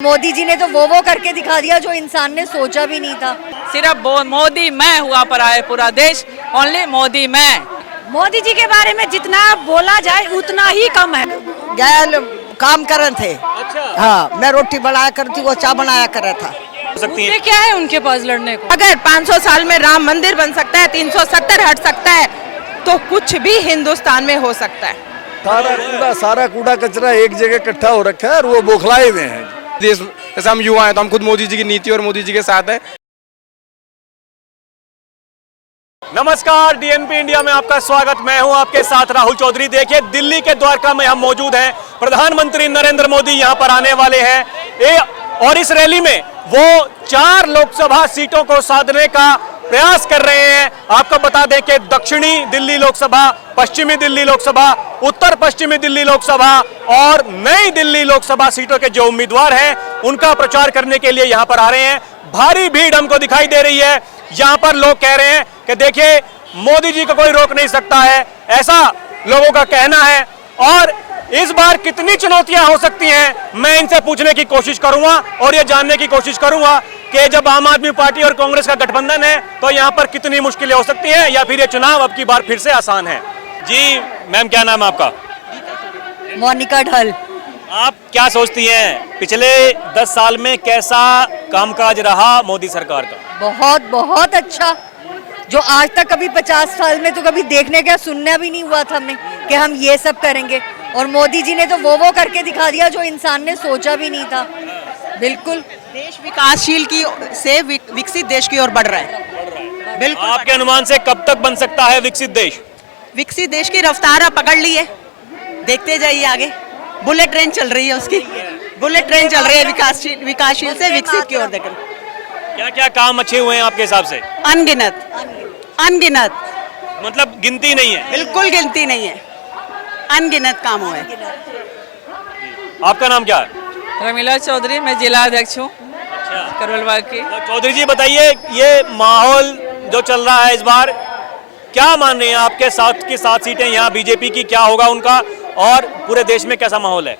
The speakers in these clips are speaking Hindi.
मोदी जी ने तो वो करके दिखा दिया जो इंसान ने सोचा भी नहीं था। सिर्फ मोदी मैं हुआ पर आए पूरा देश, ओनली मोदी मैं। मोदी जी के बारे में जितना बोला जाए उतना ही कम है। गैल काम कर रहे थे। अच्छा। हाँ, मैं रोटी बनाया करती, वो चाय बनाया कर रहा था। मुद्दे क्या है उनके पास लड़ने को? अगर 500 साल में राम मंदिर बन सकता है, 370 हट सकता है, तो कुछ भी हिंदुस्तान में हो सकता है। सारा कूड़ा कचरा एक जगह इकट्ठा हो रखा है और वो बौखलाए हुए हैं। देश जैसे हम युवा हैं तो हम खुद मोदी जी की नीति और मोदी जी के साथ हैं। नमस्कार, डीएनपी इंडिया में आपका स्वागत। मैं हूं आपके साथ राहुल चौधरी। देखिए, दिल्ली के द्वारका में हम मौजूद हैं। प्रधानमंत्री नरेंद्र मोदी यहां पर आने वाले हैं और इस रैली में वो 4 लोकसभा सीटों को साधने का प्रयास कर रहे हैं। आपको बता दें कि दक्षिणी दिल्ली लोकसभा, पश्चिमी दिल्ली लोकसभा, उत्तर पश्चिमी दिल्ली लोकसभा और नई दिल्ली लोकसभा सीटों के जो उम्मीदवार हैं उनका प्रचार करने के लिए यहां पर आ रहे हैं। भारी भीड़ हमको दिखाई दे रही है। यहां पर लोग कह रहे हैं कि देखिए, मोदी जी को कोई रोक नहीं सकता है, ऐसा लोगों का कहना है। और इस बार कितनी चुनौतियां हो सकती हैं, मैं इनसे पूछने की कोशिश करूंगा और ये जानने की कोशिश करूंगा कि जब आम आदमी पार्टी और कांग्रेस का गठबंधन है तो यहां पर कितनी मुश्किलें हो सकती हैं, या फिर ये चुनाव अब की बार फिर से आसान है। जी मैम, क्या नाम है आपका? मोनिका ढल। आप क्या सोचती हैं, पिछले 10 साल में कैसा कामकाज रहा मोदी सरकार का? बहुत बहुत अच्छा, जो आज तक कभी 50 साल में तो कभी देखने का सुनना भी नहीं हुआ था हमने कि हम ये सब करेंगे। और मोदी जी ने तो वो करके दिखा दिया जो इंसान ने सोचा भी नहीं था। बिल्कुल, देश विकासशील की से विकसित देश की ओर बढ़ रहा है। बिल्कुल। आपके अनुमान से कब तक बन सकता है विकसित देश? विकसित देश की रफ्तार आप पकड़ ली है, देखते जाइए आगे। बुलेट ट्रेन चल रही है उसकी, बुलेट ट्रेन चल रही है विकासशील से विकसित की ओर। देखकर क्या क्या काम अच्छे हुए हैं आपके हिसाब से? अनगिनत, मतलब गिनती नहीं है? बिल्कुल गिनती नहीं है, अनगिनत काम हुए। आपका नाम क्या है? रमीला चौधरी, मैं जिला अध्यक्ष हूँ करवलबाग की। तो चौधरी जी बताइए, ये माहौल जो चल रहा है इस बार, क्या मान रहे हैं आपके साथ की 7 सीटें यहाँ बीजेपी की, क्या होगा उनका, और पूरे देश में कैसा माहौल है?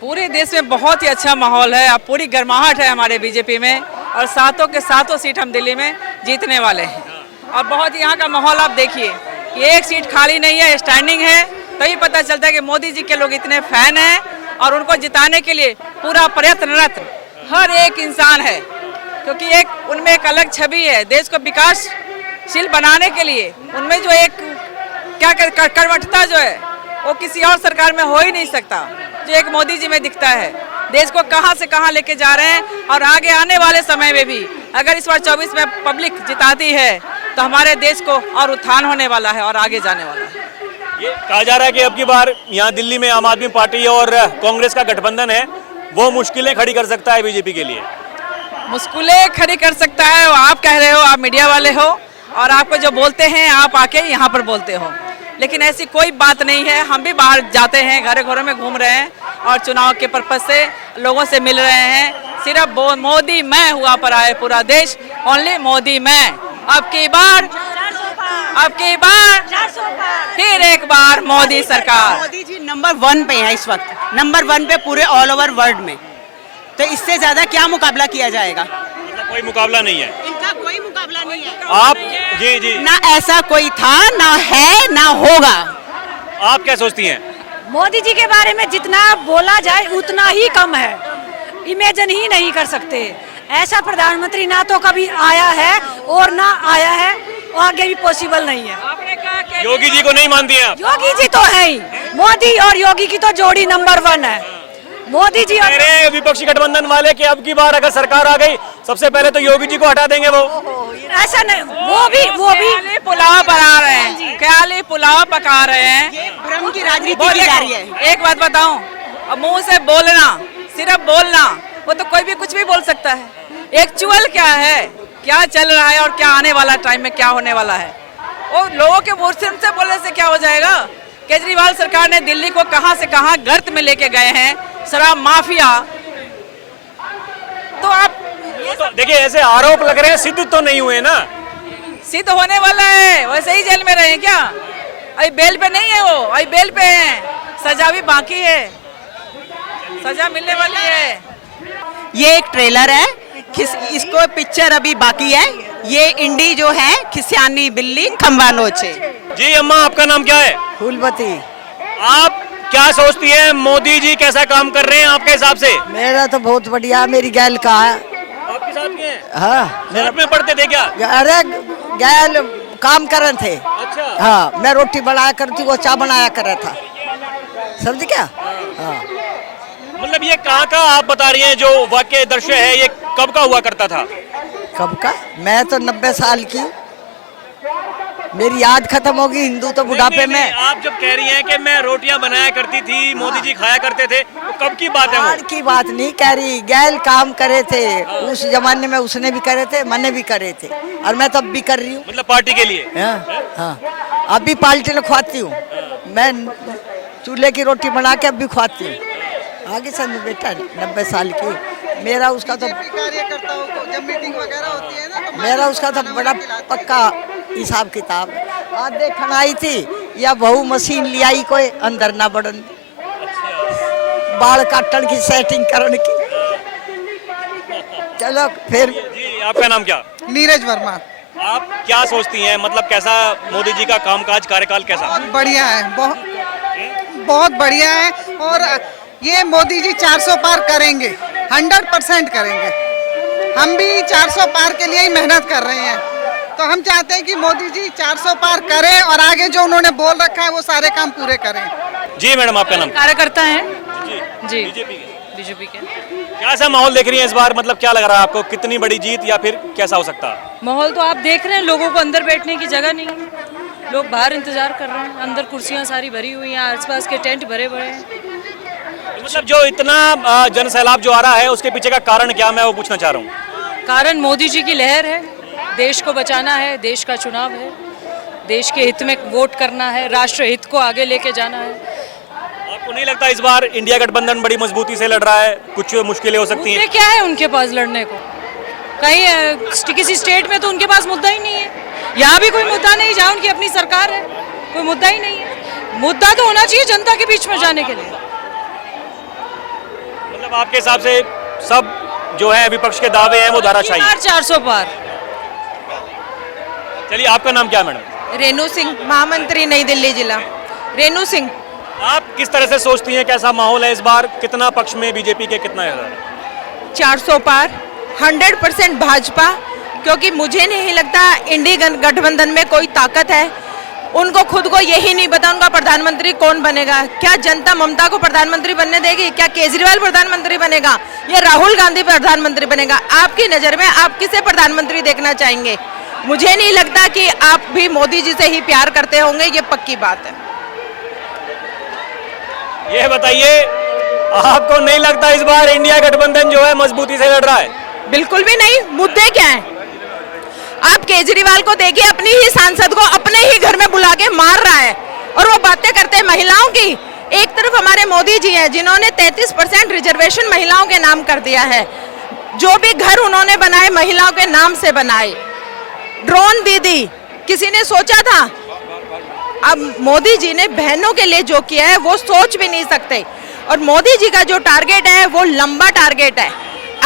पूरे देश में बहुत ही अच्छा माहौल है। अब पूरी गर्माहट है हमारे बीजेपी में और सातों के सातों सीट हम दिल्ली में जीतने वाले हैं। और बहुत यहाँ का माहौल आप देखिए कि एक सीट खाली नहीं है, स्टैंडिंग है। तभी पता चलता है कि मोदी जी के लोग इतने फैन हैं और उनको जिताने के लिए पूरा प्रयत्नरत हर एक इंसान है, क्योंकि एक उनमें एक अलग छवि है। देश को विकासशील बनाने के लिए उनमें जो एक क्या कर्मठता जो है वो किसी और सरकार में हो ही नहीं सकता, जो एक मोदी जी में दिखता है। देश को कहां से कहां लेके जा रहे हैं और आगे आने वाले समय में भी अगर इस बार 24 में पब्लिक जिताती है तो हमारे देश को और उत्थान होने वाला है और आगे जाने वाला है। ये कहा जा रहा है कि अब की बार यहाँ दिल्ली में आम आदमी पार्टी और कांग्रेस का गठबंधन है, वो मुश्किलें खड़ी कर सकता है बीजेपी के लिए। मुश्किलें खड़ी कर सकता है, वो आप कह रहे हो, आप मीडिया वाले हो और आपको जो बोलते हैं आप आके यहाँ पर बोलते हो, लेकिन ऐसी कोई बात नहीं है। हम भी बाहर जाते हैं, घरों घरों में घूम रहे हैं और चुनाव के पर्पज से लोगों से मिल रहे हैं। सिर्फ मोदी मैं हुआ पर आए पूरा देश, ओनली मोदी मैं। अब की बार फिर एक बार मोदी सरकार। मोदी जी नंबर 1 पे है इस वक्त, नंबर 1 पे पूरे ऑल ओवर वर्ल्ड में। तो इससे ज्यादा क्या मुकाबला किया जाएगा? मतलब कोई मुकाबला नहीं है इनका, कोई मुकाबला नहीं है। आप जी ना ऐसा कोई था, ना है, ना होगा। आप क्या सोचती हैं? मोदी जी के बारे में जितना बोला जाए उतना ही कम है। इमेजिन ही नहीं कर सकते, ऐसा प्रधानमंत्री ना तो कभी आया है और ना आया है, आगे भी पॉसिबल नहीं है। योगी जी को नहीं मानती हैं आप? योगी जी तो है ही, मोदी और योगी की तो जोड़ी नंबर 1 है। मोदी जी और विपक्षी गठबंधन वाले कि अब की बार अगर सरकार आ गई सबसे पहले तो योगी जी को हटा देंगे। वो ऐसा नहीं, वो भी पुलाव बना रहे हैं, ख्याली पुलाव पका रहे हैं। ये भ्रम की राजनीति की जा रही है। एक बात बताऊं, मुंह से बोलना, सिर्फ बोलना, वो तो कोई भी कुछ भी बोल सकता है। एक्चुअल क्या है, क्या चल रहा है और क्या आने वाला टाइम में क्या होने वाला है, वो लोगों के वोट से बोलने से क्या हो जाएगा। केजरीवाल सरकार ने दिल्ली को कहां से कहां गर्त में लेके गए हैं, शराब माफिया। तो आप तो देखिए, ऐसे आरोप लग रहे हैं, सिद्ध तो नहीं हुए ना? सिद्ध होने वाला है, वैसे ही जेल में रहे क्या? अभी बेल पे नहीं है, वो अभी बेल पे हैं, सजा भी बाकी है, सजा मिलने वाली है। ये एक ट्रेलर है, इसको पिक्चर अभी बाकी है। ये इंडी जो है खिसियानी बिल्ली खंबा नोचे। जी अम्मा, आपका नाम क्या है? फूलवती। आप क्या सोचती हैं, मोदी जी कैसा काम कर रहे हैं आपके हिसाब से? मेरा तो बहुत बढ़िया, मेरी गैल का है। आपके साथ के हैं? हाँ, साथ में पढ़ते थे क्या? अरे गैल काम करन थे। अच्छा। हाँ, मैं रोटी बनाया करती, वो चाय बनाया करा था। समझ क्या? हाँ। मतलब ये कहाँ का आप बता रही हैं जो वाक्य दृश्य है, ये कब का हुआ करता था? कब का? मैं तो 90 साल की हूँ। मेरी याद खत्म होगी, हिंदू तो बुढ़ापे में। आप जब कह रही हैं कि मैं रोटियां बनाया करती थी, मोदी जी खाया करते थे, तो कब की बात है आज वो? की बात नहीं कह रही, गैल काम करे थे उस जमाने में, उसने भी करे थे, मैंने भी करे थे, और मैं तब भी कर रही हूँ। मतलब पार्टी के लिए? हाँ, हाँ। अब भी पार्टी में खुआती हूँ मैं, चूल्हे की रोटी बना के अब भी खुआती हूँ। आगे समझ बेटा, 90 साल की मेरा उसका तो कार्यकर्ताओं को जब मीटिंग वगैरह होती है ना, तो मेरा उसका तो बड़ा पक्का हिसाब किताब। आज देखन आई थी या बहु मशीन ले आई, कोई अंदर ना बढ़न, बाल काटन की सेटिंग करन की। चलो फिर। जी आपका नाम क्या? नीरज वर्मा। आप क्या सोचती हैं, मतलब कैसा मोदी जी का कामकाज, कार्यकाल कैसा? बहुत बढ़िया है, बहुत बढ़िया है। और ये मोदी जी 400 पार करेंगे, 100% करेंगे। हम भी 400 पार के लिए ही मेहनत कर रहे हैं, तो हम चाहते हैं कि मोदी जी 400 पार करें और आगे जो उन्होंने बोल रखा है वो सारे काम पूरे करें। जी मैडम, आपका नाम? कार्यकर्ता हैं जी, बीजेपी के। कैसा माहौल देख रही हैं इस बार, मतलब क्या लग रहा है आपको, कितनी बड़ी जीत या फिर कैसा हो सकता है? माहौल तो आप देख रहे हैं, लोगों को अंदर बैठने की जगह नहीं है, लोग बाहर इंतजार कर रहे हैं, अंदर कुर्सियां सारी भरी हुई हैं, आसपास के टेंट भरे भरे हैं। मतलब जो इतना जन सैलाब जो आ रहा है, उसके पीछे का कारण क्या, मैं वो पूछना चाह रहा हूँ। कारण मोदी जी की लहर है, देश को बचाना है, देश का चुनाव है, देश के हित में वोट करना है, राष्ट्र हित को आगे लेके जाना है। आपको नहीं लगता इस बार इंडिया गठबंधन बड़ी मजबूती से लड़ रहा है, कुछ मुश्किलें हो सकती हैं? क्या है उनके पास लड़ने को? कहीं किसी स्टेट में तो उनके पास मुद्दा ही नहीं है, यहाँ भी कोई मुद्दा नहीं, जहाँ उनकी अपनी सरकार है कोई मुद्दा ही नहीं है। मुद्दा तो होना चाहिए जनता के बीच में जाने के लिए। मतलब आपके हिसाब से सब जो है विपक्ष के दावे हैं वो धाराशाही? 400 पार। चलिए, आपका नाम क्या मैडम? रेनू सिंह, महामंत्री नई दिल्ली जिला। रेनू सिंह। आप किस तरह से सोचती हैं, कैसा माहौल है इस बार, कितना पक्ष में बीजेपी के, कितना है? 400 पार, 100% भाजपा, क्योंकि मुझे नहीं लगता इंडिया गठबंधन में कोई ताकत है। उनको खुद को यही नहीं पता उनका प्रधानमंत्री कौन बनेगा। क्या जनता ममता को प्रधानमंत्री बनने देगी? क्या केजरीवाल प्रधानमंत्री बनेगा या राहुल गांधी प्रधानमंत्री बनेगा? आपकी नज़र में आप किसे प्रधानमंत्री देखना चाहेंगे? मुझे नहीं लगता कि आप भी मोदी जी से ही प्यार करते होंगे, ये पक्की बात है। ये बताइए, आपको नहीं लगता इस बार इंडिया गठबंधन जो है मजबूती से लड़ रहा है? बिल्कुल भी नहीं। मुद्दे क्या हैं? आप केजरीवाल को देखिए, अपनी ही सांसद को अपने ही घर में बुला के मार रहा है और वो बातें करते हैं महिलाओं की। एक तरफ हमारे मोदी जी हैं जिन्होंने 33% रिजर्वेशन महिलाओं के नाम कर दिया है। जो भी घर उन्होंने बनाए महिलाओं के नाम से बनाए। ड्रोन दीदी किसी ने सोचा था? अब मोदी जी ने बहनों के लिए जो किया है वो सोच भी नहीं सकते। और मोदी जी का जो टारगेट है वो लंबा टारगेट है।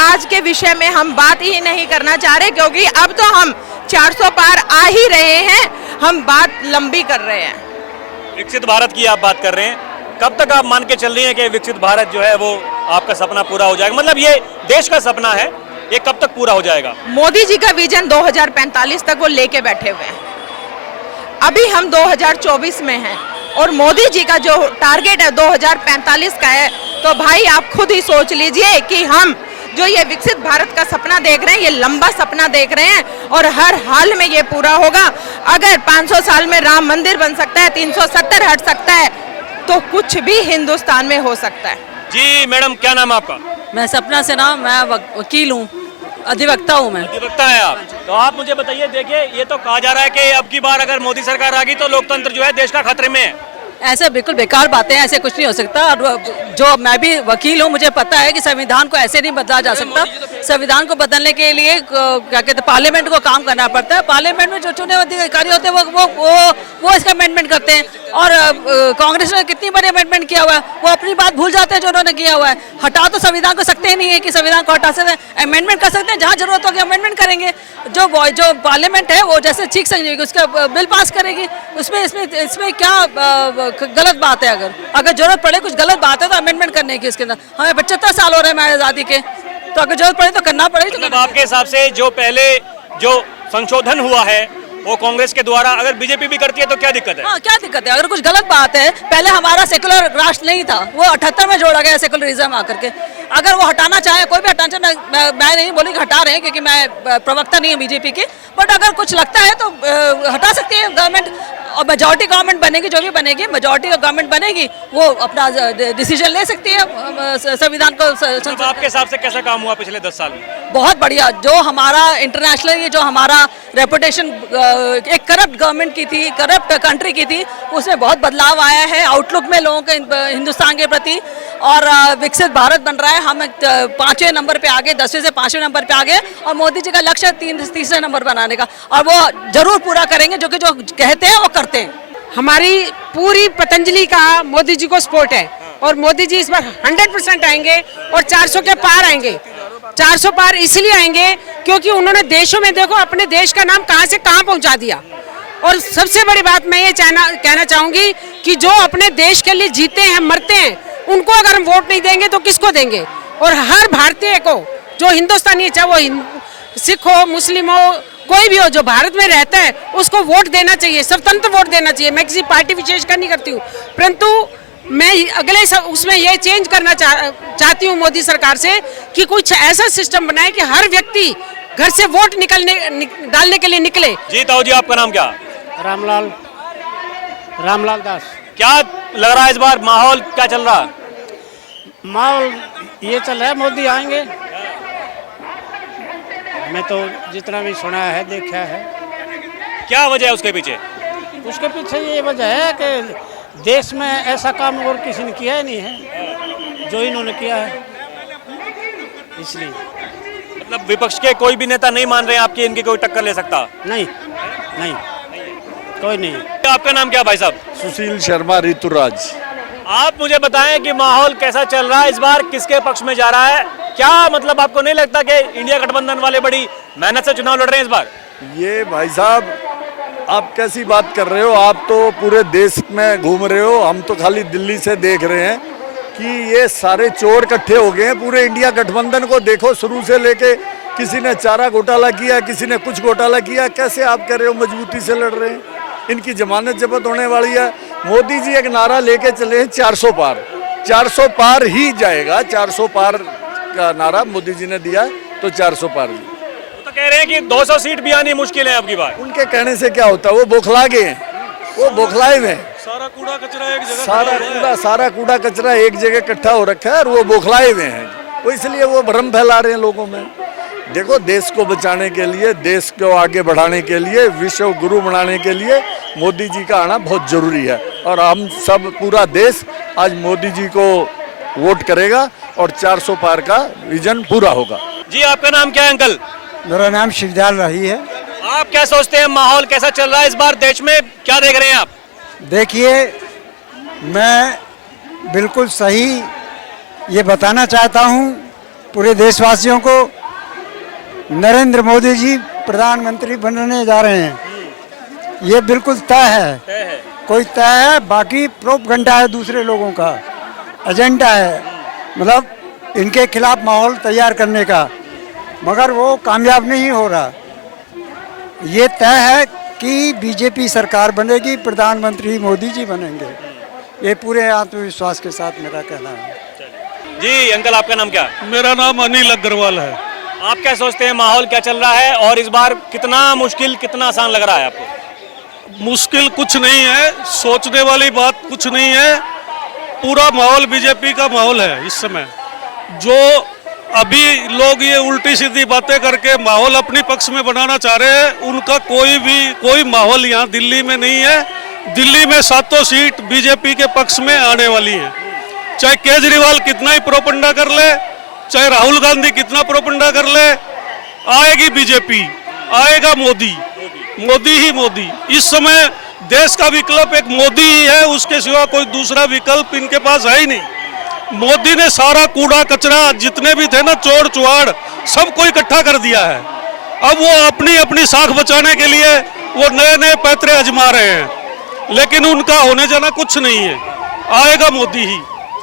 आज के विषय में हम बात ही नहीं करना चाह रहे, क्योंकि अब तो हम 400 पार आ ही रहे हैं, हम बात लंबी कर रहे हैं। विकसित भारत की आप बात कर रहे हैं, कब तक आप मान के चल रही हैं कि विकसित भारत जो है वो आपका सपना पूरा हो जाएगा? मतलब ये देश का सपना है, ये कब तक पूरा हो जाएगा? मोदी जी का विजन 2045 तक वो लेके बैठे हुए हैं। अभी हम 2024 में हैं और मोदी जी का जो टारगेट है 2045 का है। तो भाई आप खुद ही सोच लीजिए कि हम जो ये विकसित भारत का सपना देख रहे हैं, ये लंबा सपना देख रहे हैं और हर हाल में ये पूरा होगा। अगर 500 साल में राम मंदिर बन सकता है, 370 हट सकता है, तो कुछ भी हिंदुस्तान में हो सकता है। जी मैडम, क्या नाम है आपका? मैं सपना से नाम, मैं वकील हूँ, अधिवक्ता हूँ। मैं अधिवक्ता है आप? तो आप मुझे बताइए, देखिए ये तो कहा जा रहा है कि अब की बार अगर मोदी सरकार आ गई तो लोकतंत्र जो है देश का खतरे में है। ऐसे बिल्कुल बेकार बातें हैं, ऐसे कुछ नहीं हो सकता। और जो मैं भी वकील हूँ, मुझे पता है कि संविधान को ऐसे नहीं बदला जा सकता। संविधान को बदलने के लिए क्या कहते हैं, पार्लियामेंट को काम करना पड़ता है। पार्लियामेंट में जो चुने हुए अधिकारी होते हैं वो इसका अमेंडमेंट करते हैं। और कांग्रेस ने कितनी बड़ी अमेंडमेंट किया हुआ है, वो अपनी बात भूल जाते हैं जो उन्होंने किया हुआ है। हटा तो संविधान को सकते ही नहीं है कि संविधान को हटा सकते हैं, अमेंडमेंट कर सकते हैं, जहाँ जरूरत होगी अमेंडमेंट करेंगे। जो पार्लियामेंट है वो जैसे ठीक समझेगी उसका बिल पास करेगी। इसमें क्या गलत बात है? अगर जरूरत पड़े, कुछ गलत बात है तो अमेंडमेंट करने की। इसके अंदर हमें 75 साल हो रहे हैं हमारी आज़ादी के, तो अगर जरूरत पड़े तो करना पड़ेगी। मतलब आपके हिसाब से जो पहले जो संशोधन हुआ है वो कांग्रेस के द्वारा, अगर बीजेपी भी करती है तो क्या दिक्कत है? हाँ, क्या दिक्कत है? अगर कुछ गलत बात है, पहले हमारा सेकुलर राष्ट्र नहीं था, वो 78 में जोड़ा गया सेकुलरिज्म आकर के। अगर वो हटाना चाहे, कोई भी हटाना चाहे, मैं नहीं बोली कि हटा रहे हैं क्योंकि मैं प्रवक्ता नहीं हूँ बीजेपी की, बट अगर कुछ लगता है तो हटा सकती है गवर्नमेंट। और मेजॉरिटी गवर्नमेंट बनेगी, जो भी बनेगी मेजॉरिटी गवर्नमेंट बनेगी, वो अपना डिसीजन ले सकती है संविधान को। तो आपके हिसाब से कैसा काम हुआ पिछले 10 साल में? बहुत बढ़िया। जो हमारा इंटरनेशनल, जो हमारा रेपुटेशन एक करप्ट गवर्नमेंट की थी, करप्ट कंट्री की थी, उसमें बहुत बदलाव आया है आउटलुक में लोगों के हिंदुस्तान के प्रति। और विकसित भारत बन रहा है। हम 5वें नंबर पे आगे, 10वें से 5वें नंबर पे आगे। और मोदी जी का लक्ष्य है 3 नंबर बनाने का, और वो जरूर पूरा करेंगे। जो कहते हैं वो करते हैं। हमारी पूरी पतंजलि का मोदी जी को सपोर्ट है, और मोदी जी इस बार 100% आएंगे और 400 के पार आएंगे। 400 पार इसलिए आएंगे क्योंकि उन्होंने देशों में, देखो, अपने देश का नाम कहां से कहां पहुंचा दिया। और सबसे बड़ी बात मैं ये कहना चाहूंगी कि जो अपने देश के लिए जीते हैं, मरते हैं, उनको अगर हम वोट नहीं देंगे तो किसको देंगे? और हर भारतीय को, जो हिंदुस्तानी, चाहे वो सिख हो, मुस्लिम हो, कोई भी हो, जो भारत में रहता है, उसको वोट देना चाहिए, स्वतंत्र वोट देना चाहिए। मैं किसी पार्टी विशेष का नहीं करती हूँ, परंतु मैं अगले उसमें ये चेंज करना चाहती हूँ मोदी सरकार से कि कुछ ऐसा सिस्टम बनाए कि हर व्यक्ति घर से वोट डालने के लिए निकले। जी ताऊ जी, आपका नाम क्या? रामलाल दास। क्या लग रहा है इस बार माहौल क्या चल रहा है? माहौल ये चल रहा है, मोदी आएंगे। मैं तो जितना भी सुना है, देखा है। क्या वजह है उसके पीछे? उसके पीछे ये वजह है कि देश में ऐसा काम और किसी ने किया ही नहीं है जो इन्होंने किया है, इसलिए। मतलब विपक्ष के कोई भी नेता नहीं मान रहे हैं आपकी इनकी कोई टक्कर ले सकता? नहीं, कोई नहीं। आपका नाम क्या भाई साहब? सुशील शर्मा, ऋतुराज। आप मुझे बताएं कि माहौल कैसा चल रहा है इस बार, किसके पक्ष में जा रहा है? क्या मतलब आपको नहीं लगता कि इंडिया गठबंधन वाले बड़ी मेहनत से चुनाव लड़ रहे हैं इस बार? ये भाई साहब, आप कैसी बात कर रहे हो? आप तो पूरे देश में घूम रहे हो, हम तो खाली दिल्ली से देख रहे हैं कि ये सारे चोर इकट्ठे हो गए हैं। पूरे इंडिया गठबंधन को देखो, शुरू से लेके किसी ने चारा घोटाला किया, किसी ने कुछ घोटाला किया। कैसे आप कह रहे हो मजबूती से लड़ रहे हैं? इनकी जमानत जब्त होने वाली है। मोदी जी एक नारा लेके चले हैं 400 पार। 400 पार ही जाएगा, 400 पार का नारा मोदी जी ने दिया, तो 400 पार। तो कह रहे हैं कि 200 सीट भी आनी मुश्किल है आपकी बार। उनके कहने से क्या होता है? वो बौखला गए हैं, वो बौखलाए हुए हैं। सारा कूड़ा कचरा एक जगह, सारा कूड़ा कचरा एक जगह इकट्ठा हो रखा है, और वो बौखलाए हुए हैं। वो इसलिए वो भ्रम फैला रहे हैं लोगों में। देखो, देश को बचाने के लिए, देश को आगे बढ़ाने के लिए, विश्व गुरु बनाने के लिए मोदी जी का आना बहुत जरूरी है। और हम सब, पूरा देश आज मोदी जी को वोट करेगा और 400 पार का विजन पूरा होगा। जी, आपका नाम क्या है अंकल? मेरा नाम शिवदयाल रही है। आप क्या सोचते हैं, माहौल कैसा चल रहा है इस बार देश में? क्या देख रहे हैं आप? देखिए, मैं बिल्कुल सही ये बताना चाहता हूँ पूरे देशवासियों को, नरेंद्र मोदी जी प्रधानमंत्री बनने जा रहे हैं। ये बिल्कुल तय है। कोई तय है, बाकी प्रोपगंडा है, दूसरे लोगों का एजेंडा है, मतलब इनके खिलाफ माहौल तैयार करने का, मगर वो कामयाब नहीं हो रहा। ये तय है कि बीजेपी सरकार बनेगी, प्रधानमंत्री मोदी जी बनेंगे। ये पूरे आत्मविश्वास के साथ मेरा कहना है। जी अंकल, आपका नाम क्या? मेरा नाम अनिल अग्रवाल है। आप क्या सोचते हैं, माहौल क्या चल रहा है और इस बार कितना मुश्किल, कितना आसान लग रहा है आपको? मुश्किल कुछ नहीं है, सोचने वाली बात कुछ नहीं है। पूरा माहौल बीजेपी का माहौल है इस समय। जो अभी लोग ये उल्टी सीधी बातें करके माहौल अपने पक्ष में बनाना चाह रहे हैं, उनका कोई माहौल यहाँ दिल्ली में नहीं है। दिल्ली में 7 सीट बीजेपी के पक्ष में आने वाली है। चाहे केजरीवाल कितना ही प्रोपगंडा कर ले, चाहे राहुल गांधी कितना प्रोपगंडा कर ले, आएगी बीजेपी, आएगा मोदी, मोदी ही मोदी। इस समय देश का विकल्प एक मोदी ही है, उसके सिवा कोई दूसरा विकल्प इनके पास है ही नहीं। मोदी ने सारा कूड़ा कचरा जितने भी थे ना, चोर चुहाड़, सबको इकट्ठा कर दिया है। अब वो अपनी अपनी साख बचाने के लिए वो नए नए पैतरे आजमा रहे हैं, लेकिन उनका होने जाना कुछ नहीं है, आएगा मोदी ही।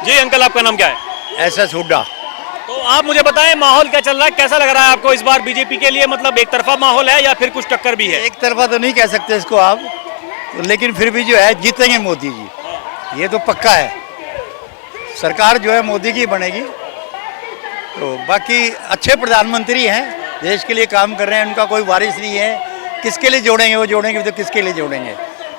जी अंकल, आपका नाम क्या है? ऐसा हुड्डा। तो आप मुझे बताएं, माहौल क्या चल रहा है, कैसा लग रहा है आपको इस बार बीजेपी के लिए? मतलब एक तरफा माहौल है या फिर कुछ टक्कर भी है? एक तरफा तो नहीं कह सकते इसको आप, तो लेकिन फिर भी जो है जीतेंगे मोदी जी, ये तो पक्का है। सरकार जो है मोदी की बनेगी। तो बाकी अच्छे प्रधानमंत्री हैं, देश के लिए काम कर रहे हैं, उनका कोई वारिस नहीं है। किसके लिए जोड़ेंगे वो, जोड़ेंगे तो किसके लिए जोड़ेंगे?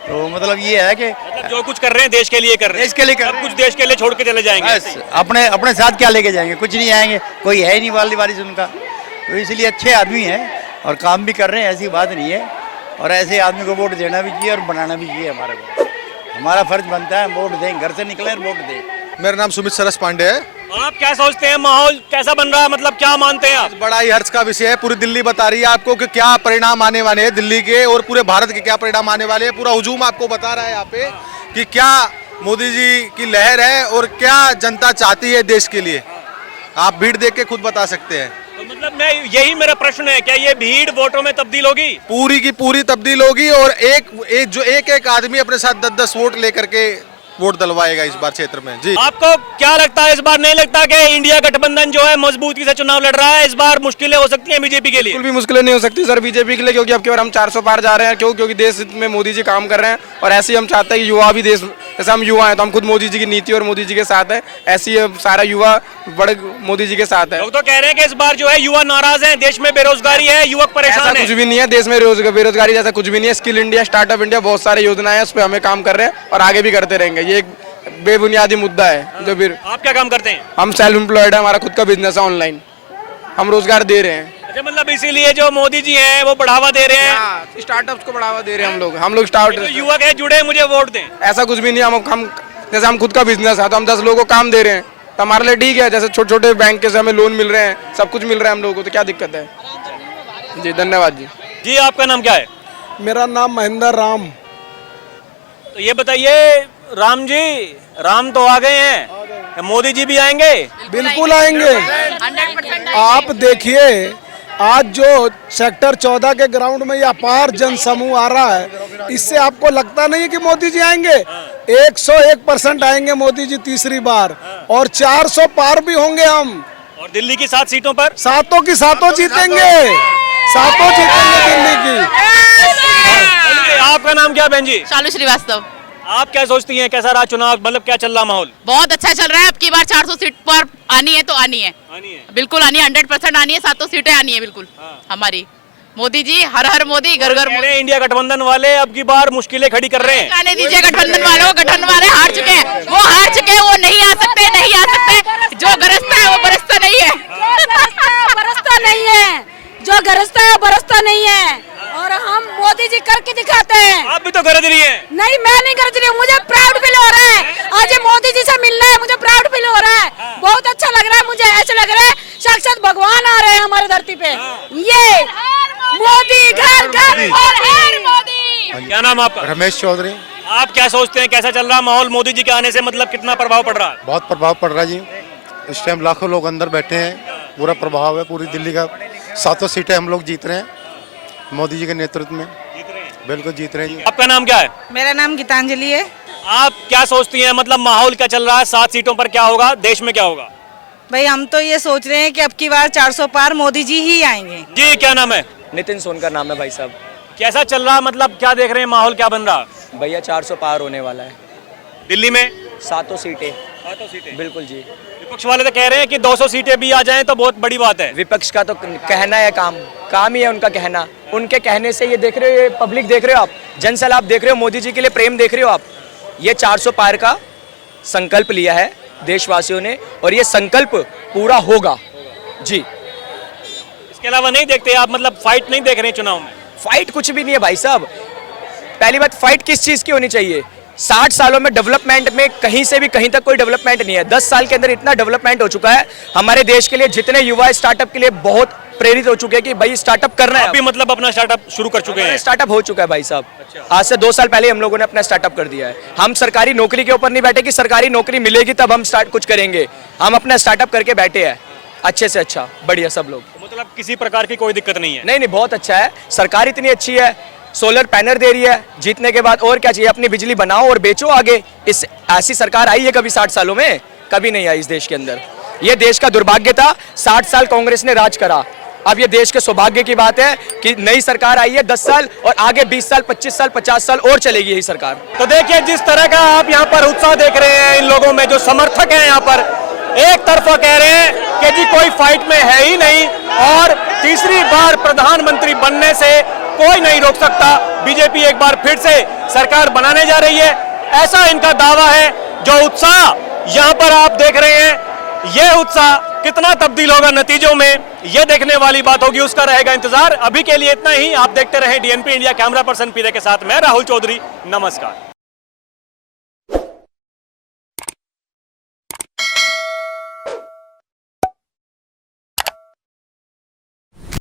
तो मतलब ये है कि मतलब जो कुछ कर रहे हैं देश के लिए कर रहे हैं, देश के लिए सब कुछ देश के लिए छोड़ के चले जाएंगे। बस अपने अपने साथ क्या लेके जाएंगे? कुछ नहीं आएंगे, कोई है ही नहीं वाली वारिस उनका। तो इसलिए अच्छे आदमी हैं और काम भी कर रहे हैं, ऐसी बात नहीं है। और ऐसे आदमी को वोट देना भी चाहिए और बनाना भी चाहिए। हमारा फर्ज बनता है वोट दें, घर से निकले और वोट दें। मेरा नाम सुमित सरस पांडे है। आप क्या सोचते हैं, माहौल कैसा बन रहा है, मतलब क्या मानते हैं आप? बड़ा ही हर्ष का विषय है। पूरी दिल्ली बता रही है आपको कि क्या परिणाम आने वाले हैं दिल्ली के, और पूरे भारत के क्या परिणाम आने वाले हैं। पूरा हुजूम आपको बता रहा है यहाँ पे कि क्या मोदी जी की लहर है और क्या जनता चाहती है देश के लिए। आप भीड़ देख के खुद बता सकते हैं। तो मतलब मैं यही मेरा प्रश्न है, क्या ये भीड़ वोटों में तब्दील होगी? पूरी की पूरी तब्दील होगी, और एक आदमी अपने साथ 10-10 वोट लेकर के वोट डलवाएगा इस बार क्षेत्र में। जी आपको क्या लगता है, इस बार नहीं लगता कि इंडिया गठबंधन जो है मजबूती से चुनाव लड़ रहा है, इस बार मुश्किलें हो सकती हैं बीजेपी के लिए? बिल्कुल भी मुश्किलें नहीं हो सकती सर बीजेपी के लिए, क्योंकि अब की बार हम 400 पार जा रहे हैं। क्योंकि देश में मोदी जी काम कर रहे हैं, और ऐसे ही हम चाहते हैं कि युवा भी देश, जैसे हम युवा हैं तो हम खुद मोदी जी की नीति और मोदी जी के साथ हैं, ऐसे ही सारा युवा बड़े मोदी जी के साथ है। लोग तो कह रहे हैं कि इस बार जो है युवा नाराज हैं, देश में बेरोजगारी है, युवक परेशान है। कुछ भी नहीं है, देश में बेरोजगारी जैसा कुछ भी नहीं है। स्किल इंडिया, स्टार्टअप इंडिया, बहुत सारी योजनाएं हैं, उस पर हमें काम कर रहे हैं और आगे भी करते रहेंगे। ये एक बेबुनियादी मुद्दा है जो फिर। आप क्या काम करते हैं? हम सेल्फ एम्प्लॉयड है, हमारा खुद का बिजनेस है ऑनलाइन, हम रोजगार दे रहे हैं। अच्छा, मतलब इसीलिए जो मोदी जी हैं वो बढ़ावा दे रहे हैं, स्टार्टअप्स को बढ़ावा दे रहे हैं हम लोग स्टार्ट। युवक है जुड़े, मुझे वोट दें, ऐसा कुछ भी नहीं। हम जैसे हम खुद का बिजनेस है तो हम 10 लोगों को काम दे रहे हैं, तो हमारे लिए ठीक है। जैसे छोटे छोटे बैंक से हमें लोन मिल रहे हैं, सब कुछ मिल रहा है हम लोगों को, तो क्या दिक्कत है? जी धन्यवाद जी। जी आपका नाम क्या है? मेरा नाम महेंद्र राम। तो ये बताइए राम जी, राम तो आ गए हैं, मोदी जी भी आएंगे? बिल्कुल आएंगे। आप देखिए आज जो सेक्टर 14 के ग्राउंड में ये अपार जन समूह आ रहा है, इससे आपको लगता नहीं है कि मोदी जी आएंगे? 101% आएंगे मोदी जी तीसरी बार, और 400 पार भी होंगे हम। और दिल्ली की 7 सीटों पर सातों की सातों जीतेंगे, सातों जीतेंगे दिल्ली की। आपका नाम क्या बहन जी? शालू श्रीवास्तव। आप क्या सोचती हैं, कैसा रहा चुनाव, मतलब क्या चल रहा माहौल? बहुत अच्छा चल रहा है। अब की बार 400 सीट पर आनी है तो आनी है, बिल्कुल आनी है, 100% आनी है, 700 सीटें आनी है बिल्कुल हमारी। मोदी जी, हर हर मोदी, घर घर मोदी। इंडिया गठबंधन वाले अब की बार मुश्किलें खड़ी कर रहे हैं। आने दीजिए गठबंधन वालों को, गठबंधन वाले हार चुके हैं, वो हार चुके हैं, वो नहीं आ सकते, नहीं आ सकते। जो गरजता है वो बरसता नहीं है, बरसता नहीं है, जो गरजता है बरसता नहीं है, और हम मोदी जी करके दिखाते हैं। आप भी तो गरज रही हैं। नहीं, मैं नहीं गरज रही हूँ, मुझे प्राउड फील हो रहा है। आज ये मोदी जी से मिलना है, मुझे प्राउड फील हो रहा है, बहुत अच्छा लग रहा है। मुझे ऐसा लग रहा है साक्षात भगवान आ रहे हैं हमारे धरती पे। ये मोदी घर घर और हर मोदी। क्या नाम आपका? रमेश चौधरी। आप क्या सोचते हैं, कैसा चल रहा माहौल मोदी जी के आने से, मतलब कितना प्रभाव पड़ रहा है? बहुत प्रभाव पड़ रहा है जी। इस टाइम लाखों लोग अंदर बैठे हैं, पूरा प्रभाव है। पूरी दिल्ली का 7 सीटें हम लोग जीत रहे हैं मोदी जी के नेतृत्व में, बिल्कुल जीत रहे हैं जी। आपका नाम क्या है? मेरा नाम गीतांजलि है। आप क्या सोचती हैं, मतलब माहौल क्या चल रहा है, 7 सीटों पर क्या होगा, देश में क्या होगा? भाई हम तो ये सोच रहे हैं कि अब की बार 400 पार मोदी जी ही आएंगे। जी क्या नाम है? नितिन सोनकर नाम है भाई साहब। कैसा चल रहा, मतलब क्या देख रहे हैं, माहौल क्या बन रहा? भैया 400 पार होने वाला है दिल्ली में, 7 सीटें। 7 सीटें बिल्कुल जी। विपक्ष वाले तो कह रहे हैं कि 200 सीटें भी आ जाएं तो बहुत बड़ी बात है। विपक्ष का तो कहना है, काम ही है उनका कहना। उनके कहने से ये देख रहे हो, ये पब्लिक देख रहे हो आप, जनसैलाब देख रहे हो, मोदी जी के लिए प्रेम देख रहे हो आप। ये 400 पार का संकल्प लिया है देशवासियों ने, और ये संकल्प पूरा होगा जी। इसके अलावा नहीं देखते आप, मतलब फाइट नहीं देख रहे हैं चुनाव में? फाइट कुछ भी नहीं है भाई साहब। पहली बात, फाइट किस चीज़ की होनी चाहिए? 60 सालों में डेवलपमेंट में कहीं से भी कहीं तक कोई डेवलपमेंट नहीं है। 10 साल के अंदर इतना डेवलपमेंट हो चुका है हमारे देश के लिए। जितने युवा स्टार्टअप के लिए बहुत प्रेरित हो चुके हैं कि भाई स्टार्टअप करना है। अभी मतलब अपना स्टार्टअप शुरू कर चुके हैं? स्टार्टअप हो चुका है भाई साहब। आज से 2 साल पहले हम लोगों ने अपना स्टार्टअप कर दिया है। हम सरकारी नौकरी के ऊपर नहीं बैठे कि सरकारी नौकरी मिलेगी तब हम स्टार्ट कुछ करेंगे। हम अपना स्टार्टअप करके बैठे हैं, अच्छे से अच्छा, बढ़िया सब लोग। मतलब किसी प्रकार की कोई दिक्कत नहीं है? नहीं, बहुत अच्छा है। सरकार इतनी अच्छी है, सोलर पैनल दे रही है। जीतने के बाद और क्या चाहिए? अपनी बिजली बनाओ और बेचो आगे। इस ऐसी सरकार आई है कभी 60 सालों में? कभी नहीं आई इस देश के अंदर। ये देश का दुर्भाग्य था, 60 साल कांग्रेस ने राज करा। अब ये देश के सौभाग्य की बात है कि नई सरकार आई है 10 साल और आगे 20 साल, 25 साल, 50 साल और चलेगी यही सरकार। तो देखिए जिस तरह का आप यहाँ पर उत्साह देख रहे हैं इन लोगों में, जो समर्थक हैं यहाँ पर एक तरफा कह रहे हैं कि जी कोई फाइट में है ही नहीं और तीसरी बार प्रधानमंत्री बनने से कोई नहीं रोक सकता। बीजेपी एक बार फिर से सरकार बनाने जा रही है, ऐसा इनका दावा है। जो उत्साह यहाँ पर आप देख रहे हैं, यह उत्साह कितना तब्दील होगा नतीजों में, यह देखने वाली बात होगी, उसका रहेगा इंतजार। अभी के लिए इतना ही। आप देखते रहें डीएनपी इंडिया। कैमरा पर्सन पीरे के साथ मैं राहुल चौधरी, नमस्कार।